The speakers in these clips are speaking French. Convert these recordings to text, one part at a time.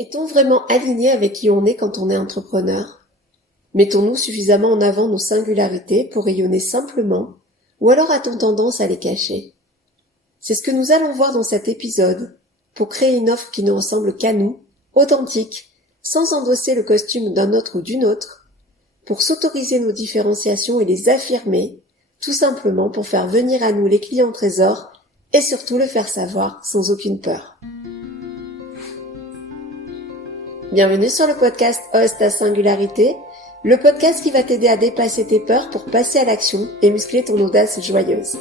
Est-on vraiment aligné avec qui on est quand on est entrepreneur? Mettons-nous suffisamment en avant nos singularités pour rayonner simplement, ou alors a-t-on tendance à les cacher? C'est ce que nous allons voir dans cet épisode, pour créer une offre qui ne ressemble qu'à nous, authentique, sans endosser le costume d'un autre ou d'une autre, pour s'autoriser nos différenciations et les affirmer, tout simplement pour faire venir à nous les clients trésors et surtout le faire savoir sans aucune peur. Bienvenue sur le podcast Ose ta singularité, le podcast qui va t'aider à dépasser tes peurs pour passer à l'action et muscler ton audace joyeuse.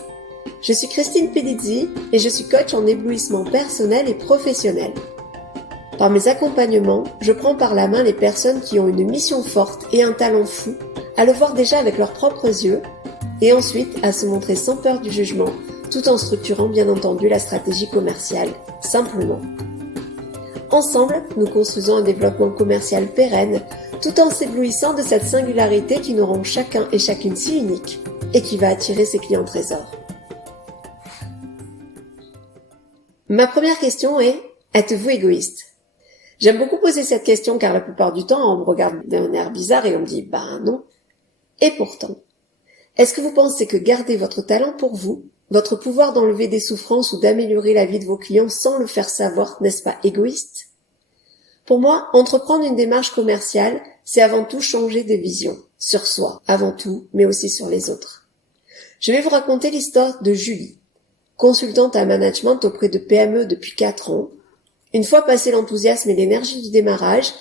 Je suis Christine Pedizzi et je suis coach en éblouissement personnel et professionnel. Par mes accompagnements, je prends par la main les personnes qui ont une mission forte et un talent fou à le voir déjà avec leurs propres yeux et ensuite à se montrer sans peur du jugement tout en structurant bien entendu la stratégie commerciale, simplement. Ensemble, nous construisons un développement commercial pérenne tout en s'éblouissant de cette singularité qui nous rend chacun et chacune si unique et qui va attirer ses clients trésors. Ma première question est, êtes-vous égoïste? J'aime beaucoup poser cette question car la plupart du temps, on me regarde d'un air bizarre et on me dit « ben non ». Et pourtant, est-ce que vous pensez que garder votre talent pour vous, votre pouvoir d'enlever des souffrances ou d'améliorer la vie de vos clients sans le faire savoir, n'est-ce pas égoïste? Pour moi, entreprendre une démarche commerciale, c'est avant tout changer de vision, sur soi, avant tout, mais aussi sur les autres. Je vais vous raconter l'histoire de Julie, consultante à management auprès de PME depuis 4 ans. Une fois passé l'enthousiasme et l'énergie du démarrage,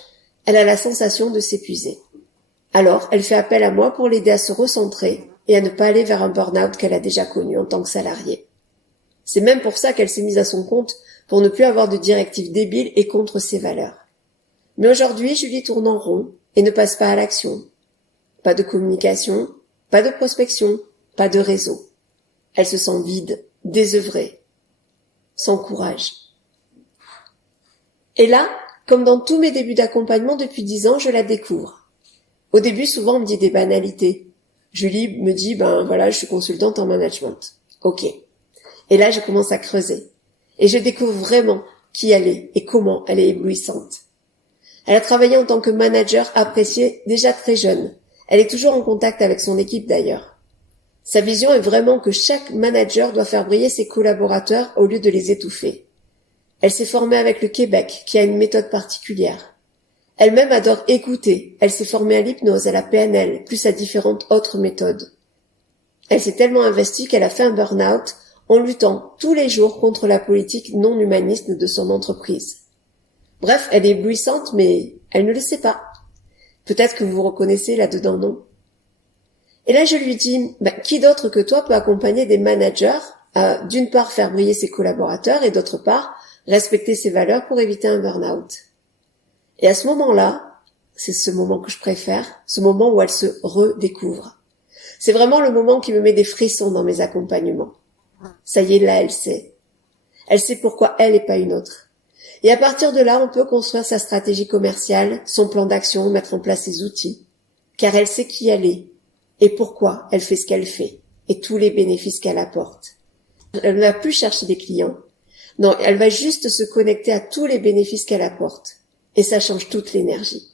elle a la sensation de s'épuiser. Alors, elle fait appel à moi pour l'aider à se recentrer et à ne pas aller vers un burn-out qu'elle a déjà connu en tant que salariée. C'est même pour ça qu'elle s'est mise à son compte, pour ne plus avoir de directives débiles et contre ses valeurs. Mais aujourd'hui, Julie tourne en rond et ne passe pas à l'action. Pas de communication, pas de prospection, pas de réseau. Elle se sent vide, désœuvrée, sans courage. Et là, comme dans tous mes débuts d'accompagnement depuis 10 ans, je la découvre. Au début, souvent, on me dit des banalités. Julie me dit, je suis consultante en management. Ok. Et là, je commence à creuser. Et je découvre vraiment qui elle est et comment elle est éblouissante. Elle a travaillé en tant que manager appréciée déjà très jeune. Elle est toujours en contact avec son équipe d'ailleurs. Sa vision est vraiment que chaque manager doit faire briller ses collaborateurs au lieu de les étouffer. Elle s'est formée avec le Québec, qui a une méthode particulière. Elle-même adore écouter. Elle s'est formée à l'hypnose, à la PNL, plus à différentes autres méthodes. Elle s'est tellement investie qu'elle a fait un burn-out en luttant tous les jours contre la politique non humaniste de son entreprise. Bref, elle est éblouissante, mais elle ne le sait pas. Peut-être que vous vous reconnaissez là-dedans, non? Et là, je lui dis, qui d'autre que toi peut accompagner des managers à, d'une part, faire briller ses collaborateurs et d'autre part, respecter ses valeurs pour éviter un burn-out? Et à ce moment-là, c'est ce moment que je préfère, ce moment où elle se redécouvre. C'est vraiment le moment qui me met des frissons dans mes accompagnements. Ça y est, là, elle sait. Elle sait pourquoi elle et pas une autre. Et à partir de là, on peut construire sa stratégie commerciale, son plan d'action, mettre en place ses outils. Car elle sait qui elle est et pourquoi elle fait ce qu'elle fait et tous les bénéfices qu'elle apporte. Elle ne va plus chercher des clients. Non, elle va juste se connecter à tous les bénéfices qu'elle apporte. Et ça change toute l'énergie.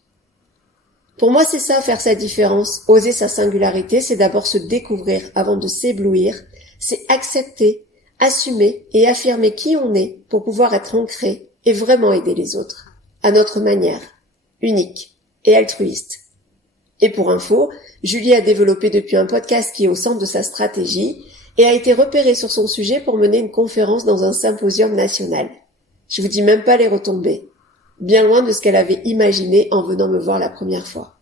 Pour moi, c'est ça, faire sa différence, oser sa singularité, c'est d'abord se découvrir avant de s'éblouir, c'est accepter, assumer et affirmer qui on est pour pouvoir être ancré et vraiment aider les autres, à notre manière, unique et altruiste. Et pour info, Julie a développé depuis un podcast qui est au centre de sa stratégie et a été repérée sur son sujet pour mener une conférence dans un symposium national. Je vous dis même pas les retombées. Bien loin de ce qu'elle avait imaginé en venant me voir la première fois.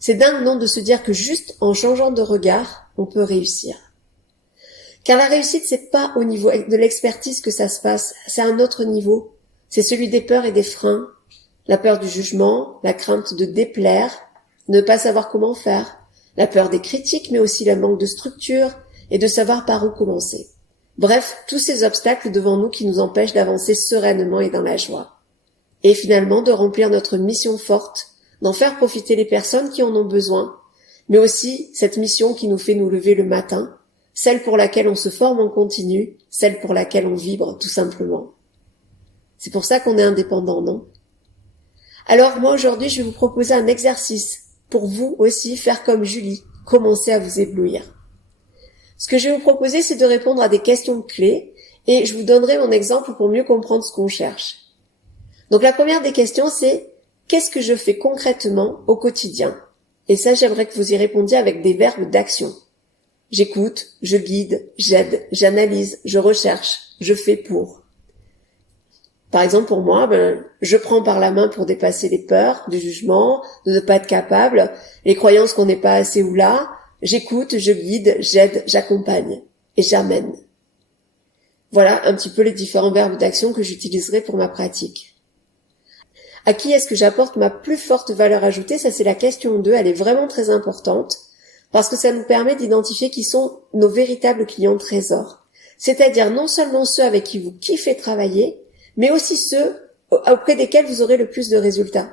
C'est dingue, non, de se dire que juste en changeant de regard, on peut réussir. Car la réussite, c'est pas au niveau de l'expertise que ça se passe, c'est un autre niveau. C'est celui des peurs et des freins, la peur du jugement, la crainte de déplaire, ne pas savoir comment faire, la peur des critiques, mais aussi le manque de structure et de savoir par où commencer. Bref, tous ces obstacles devant nous qui nous empêchent d'avancer sereinement et dans la joie. Et finalement de remplir notre mission forte, d'en faire profiter les personnes qui en ont besoin, mais aussi cette mission qui nous fait nous lever le matin, celle pour laquelle on se forme en continu, celle pour laquelle on vibre tout simplement. C'est pour ça qu'on est indépendant, non? Alors moi aujourd'hui, je vais vous proposer un exercice pour vous aussi faire comme Julie, commencer à vous éblouir. Ce que je vais vous proposer, c'est de répondre à des questions clés et je vous donnerai mon exemple pour mieux comprendre ce qu'on cherche. Donc la première des questions, c'est qu'est-ce que je fais concrètement au quotidien? Et ça, j'aimerais que vous y répondiez avec des verbes d'action. J'écoute, je guide, j'aide, j'analyse, je recherche, je fais pour. Par exemple, pour moi, je prends par la main pour dépasser les peurs, du jugement, de ne pas être capable, les croyances qu'on n'est pas assez ou là. J'écoute, je guide, j'aide, j'accompagne et j'amène. Voilà un petit peu les différents verbes d'action que j'utiliserai pour ma pratique. À qui est-ce que j'apporte ma plus forte valeur ajoutée? Ça, c'est la question 2. Elle est vraiment très importante parce que ça nous permet d'identifier qui sont nos véritables clients trésors. C'est-à-dire non seulement ceux avec qui vous kiffez travailler, mais aussi ceux auprès desquels vous aurez le plus de résultats.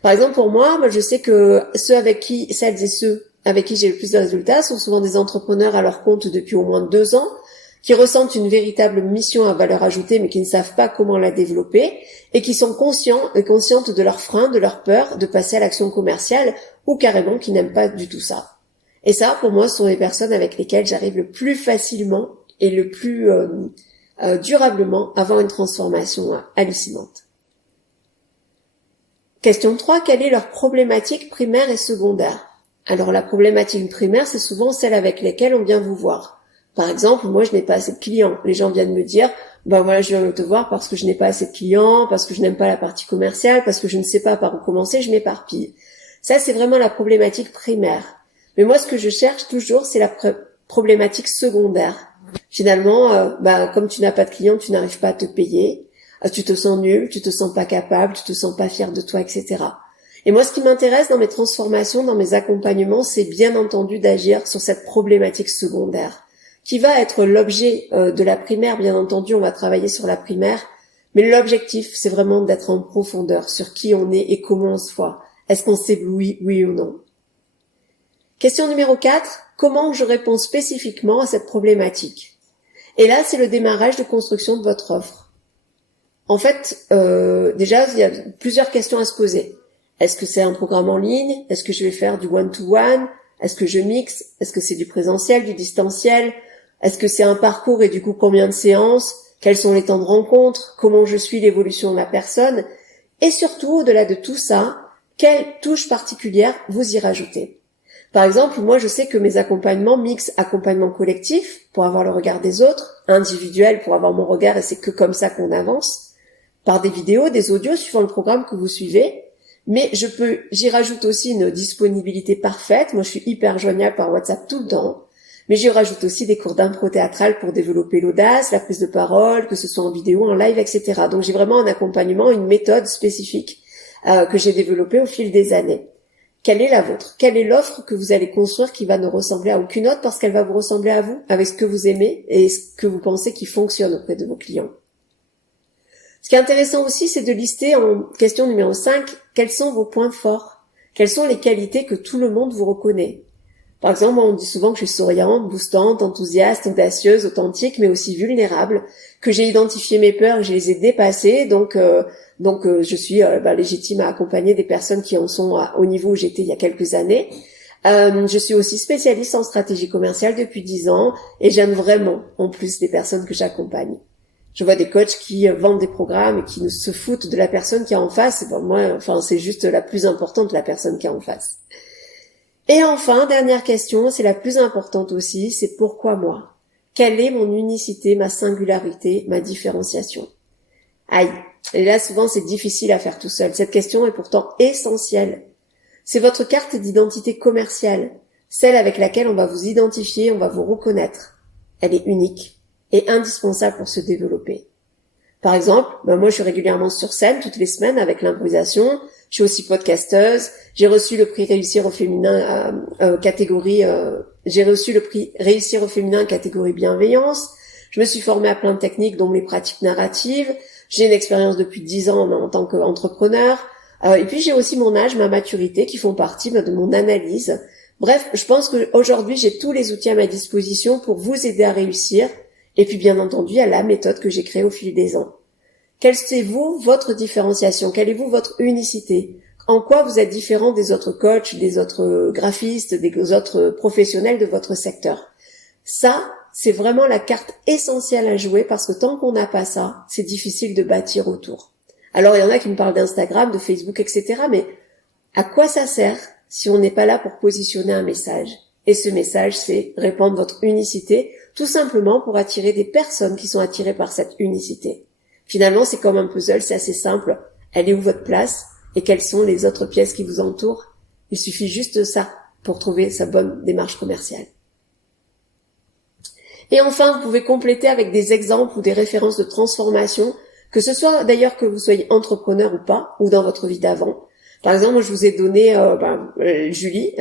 Par exemple, pour moi, je sais que celles et ceux avec qui j'ai le plus de résultats sont souvent des entrepreneurs à leur compte depuis au moins 2 ans, qui ressentent une véritable mission à valeur ajoutée, mais qui ne savent pas comment la développer, et qui sont conscientes de leurs freins, de leurs peurs, de passer à l'action commerciale, ou carrément qui n'aiment pas du tout ça. Et ça, pour moi, ce sont les personnes avec lesquelles j'arrive le plus facilement et le plus durablement à avoir une transformation hallucinante. Question 3, quelle est leur problématique primaire et secondaire? Alors la problématique primaire, c'est souvent celle avec laquelle on vient vous voir. Par exemple, moi je n'ai pas assez de clients. Les gens viennent me dire, voilà, je viens te voir parce que je n'ai pas assez de clients, parce que je n'aime pas la partie commerciale, parce que je ne sais pas par où commencer, je m'éparpille. Ça, c'est vraiment la problématique primaire. Mais moi, ce que je cherche toujours, c'est la problématique secondaire. Finalement, comme tu n'as pas de clients, tu n'arrives pas à te payer, tu te sens nul, tu te sens pas capable, tu te sens pas fier de toi, etc. Et moi, ce qui m'intéresse dans mes transformations, dans mes accompagnements, c'est bien entendu d'agir sur cette problématique secondaire, qui va être l'objet de la primaire. Bien entendu, on va travailler sur la primaire, mais l'objectif, c'est vraiment d'être en profondeur sur qui on est et comment on se voit. Est-ce qu'on s'éblouit, oui ou non? Question numéro 4, comment je réponds spécifiquement à cette problématique? Et là, c'est le démarrage de construction de votre offre. En fait, déjà, il y a plusieurs questions à se poser. Est-ce que c'est un programme en ligne? Est-ce que je vais faire du one-to-one? Est-ce que je mixe? Est-ce que c'est du présentiel, du distanciel? Est-ce que c'est un parcours et du coup combien de séances? Quels sont les temps de rencontre? Comment je suis l'évolution de la personne? Et surtout, au-delà de tout ça, quelle touche particulière vous y rajoutez? Par exemple, moi je sais que mes accompagnements mixent accompagnement collectif pour avoir le regard des autres, individuel pour avoir mon regard et c'est que comme ça qu'on avance, par des vidéos, des audios suivant le programme que vous suivez. Mais j'y rajoute aussi une disponibilité parfaite. Moi, je suis hyper joignable par WhatsApp tout le temps. Mais j'y rajoute aussi des cours d'impro théâtrale pour développer l'audace, la prise de parole, que ce soit en vidéo, en live, etc. Donc, j'ai vraiment un accompagnement, une méthode spécifique que j'ai développée au fil des années. Quelle est la vôtre? Quelle est l'offre que vous allez construire qui va ne ressembler à aucune autre parce qu'elle va vous ressembler à vous, avec ce que vous aimez et ce que vous pensez qui fonctionne auprès de vos clients? Ce qui est intéressant aussi, c'est de lister en question numéro 5, quels sont vos points forts? Quelles sont les qualités que tout le monde vous reconnaît? Par exemple, on dit souvent que je suis souriante, boostante, enthousiaste, audacieuse, authentique, mais aussi vulnérable, que j'ai identifié mes peurs et je les ai dépassées, donc je suis légitime à accompagner des personnes qui en sont au niveau où j'étais il y a quelques années. Je suis aussi spécialiste en stratégie commerciale depuis 10 ans et j'aime vraiment, en plus, les personnes que j'accompagne. Je vois des coachs qui vendent des programmes et qui ne se foutent de la personne qui est en face. C'est juste la plus importante, la personne qui est en face. Et enfin, dernière question, c'est la plus importante aussi, c'est pourquoi moi? Quelle est mon unicité, ma singularité, ma différenciation? Aïe. Et là, souvent, c'est difficile à faire tout seul. Cette question est pourtant essentielle. C'est votre carte d'identité commerciale, celle avec laquelle on va vous identifier, on va vous reconnaître. Elle est unique et indispensable pour se développer. Par exemple, moi je suis régulièrement sur scène toutes les semaines avec l'improvisation, je suis aussi podcasteuse, j'ai reçu le prix Réussir au féminin catégorie bienveillance, je me suis formée à plein de techniques dont les pratiques narratives, j'ai une expérience depuis 10 ans en tant qu'entrepreneur, et puis j'ai aussi mon âge, ma maturité qui font partie de mon analyse. Bref, je pense qu'aujourd'hui j'ai tous les outils à ma disposition pour vous aider à réussir. Et puis bien entendu, il y a la méthode que j'ai créée au fil des ans. Quelle c'est vous, votre différenciation? Quelle est vous, votre unicité? En quoi vous êtes différent des autres coachs, des autres graphistes, des autres professionnels de votre secteur? Ça, c'est vraiment la carte essentielle à jouer parce que tant qu'on n'a pas ça, c'est difficile de bâtir autour. Alors, il y en a qui me parlent d'Instagram, de Facebook, etc. Mais à quoi ça sert si on n'est pas là pour positionner un message? Et ce message, c'est répandre votre unicité, tout simplement pour attirer des personnes qui sont attirées par cette unicité. Finalement, c'est comme un puzzle, c'est assez simple. Elle est où votre place et quelles sont les autres pièces qui vous entourent? Il suffit juste de ça pour trouver sa bonne démarche commerciale. Et enfin, vous pouvez compléter avec des exemples ou des références de transformation, que ce soit d'ailleurs que vous soyez entrepreneur ou pas, ou dans votre vie d'avant. Par exemple, je vous ai donné Julie,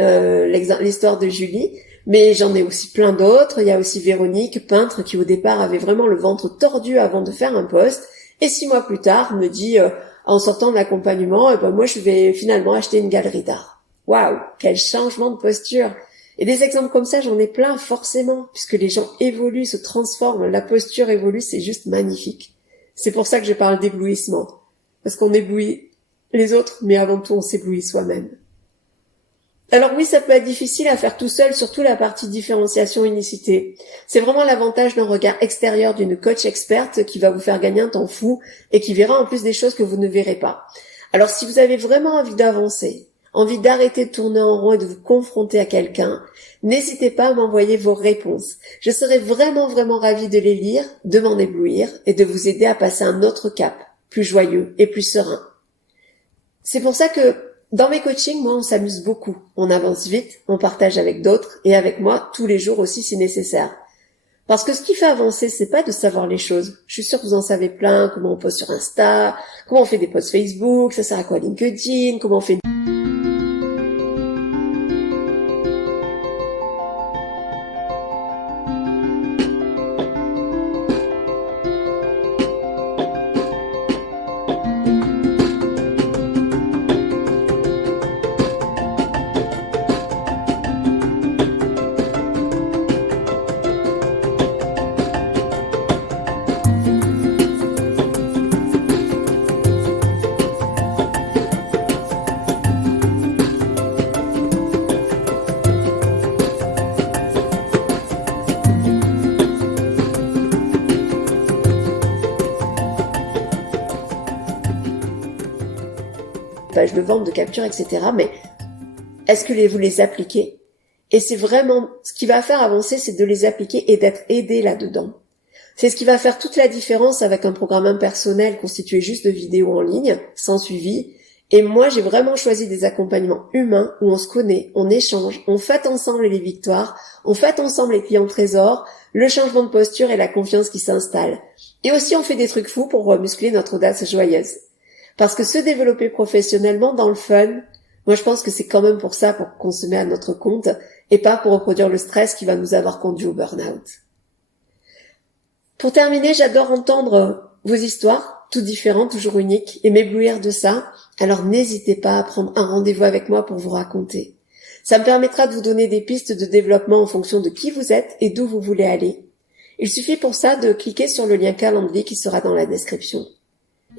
l'histoire de Julie, mais j'en ai aussi plein d'autres. Il y a aussi Véronique, peintre, qui au départ avait vraiment le ventre tordu avant de faire un poste, et 6 mois plus tard me dit, en sortant de l'accompagnement, moi je vais finalement acheter une galerie d'art. Waouh, quel changement de posture! Et des exemples comme ça, j'en ai plein forcément, puisque les gens évoluent, se transforment, la posture évolue, c'est juste magnifique. C'est pour ça que je parle d'éblouissement, parce qu'on éblouit les autres, mais avant tout, on s'éblouit soi-même. Alors oui, ça peut être difficile à faire tout seul, surtout la partie différenciation unicité. C'est vraiment l'avantage d'un regard extérieur d'une coach experte qui va vous faire gagner un temps fou et qui verra en plus des choses que vous ne verrez pas. Alors si vous avez vraiment envie d'avancer, envie d'arrêter de tourner en rond et de vous confronter à quelqu'un, n'hésitez pas à m'envoyer vos réponses. Je serai vraiment ravie de les lire, de m'en éblouir et de vous aider à passer un autre cap, plus joyeux et plus serein. C'est pour ça que dans mes coachings, moi, on s'amuse beaucoup. On avance vite, on partage avec d'autres et avec moi tous les jours aussi si nécessaire. Parce que ce qui fait avancer, c'est pas de savoir les choses. Je suis sûre que vous en savez plein, comment on poste sur Insta, comment on fait des posts Facebook, ça sert à quoi LinkedIn, comment on fait... pages de vente, de capture, etc. Mais est-ce que vous les appliquez? Et c'est vraiment ce qui va faire avancer, c'est de les appliquer et d'être aidé là-dedans. C'est ce qui va faire toute la différence avec un programme impersonnel constitué juste de vidéos en ligne, sans suivi. Et moi, j'ai vraiment choisi des accompagnements humains où on se connaît, on échange, on fête ensemble les victoires, on fête ensemble les clients trésors, le changement de posture et la confiance qui s'installe. Et aussi, on fait des trucs fous pour muscler notre audace joyeuse. Parce que se développer professionnellement dans le fun, moi je pense que c'est quand même pour ça, pour qu'on se met à notre compte et pas pour reproduire le stress qui va nous avoir conduit au burn-out. Pour terminer, j'adore entendre vos histoires, toutes différentes, toujours uniques, et m'éblouir de ça. Alors n'hésitez pas à prendre un rendez-vous avec moi pour vous raconter. Ça me permettra de vous donner des pistes de développement en fonction de qui vous êtes et d'où vous voulez aller. Il suffit pour ça de cliquer sur le lien Calendly qui sera dans la description.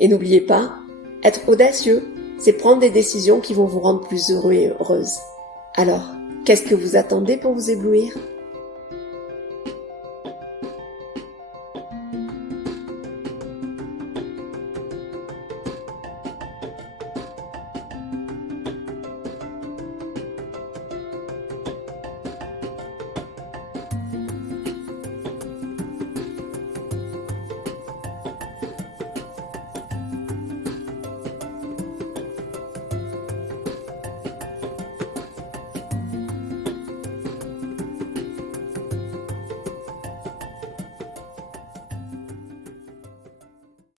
Et n'oubliez pas, être audacieux, c'est prendre des décisions qui vont vous rendre plus heureux et heureuse. Alors, qu'est-ce que vous attendez pour vous éblouir ?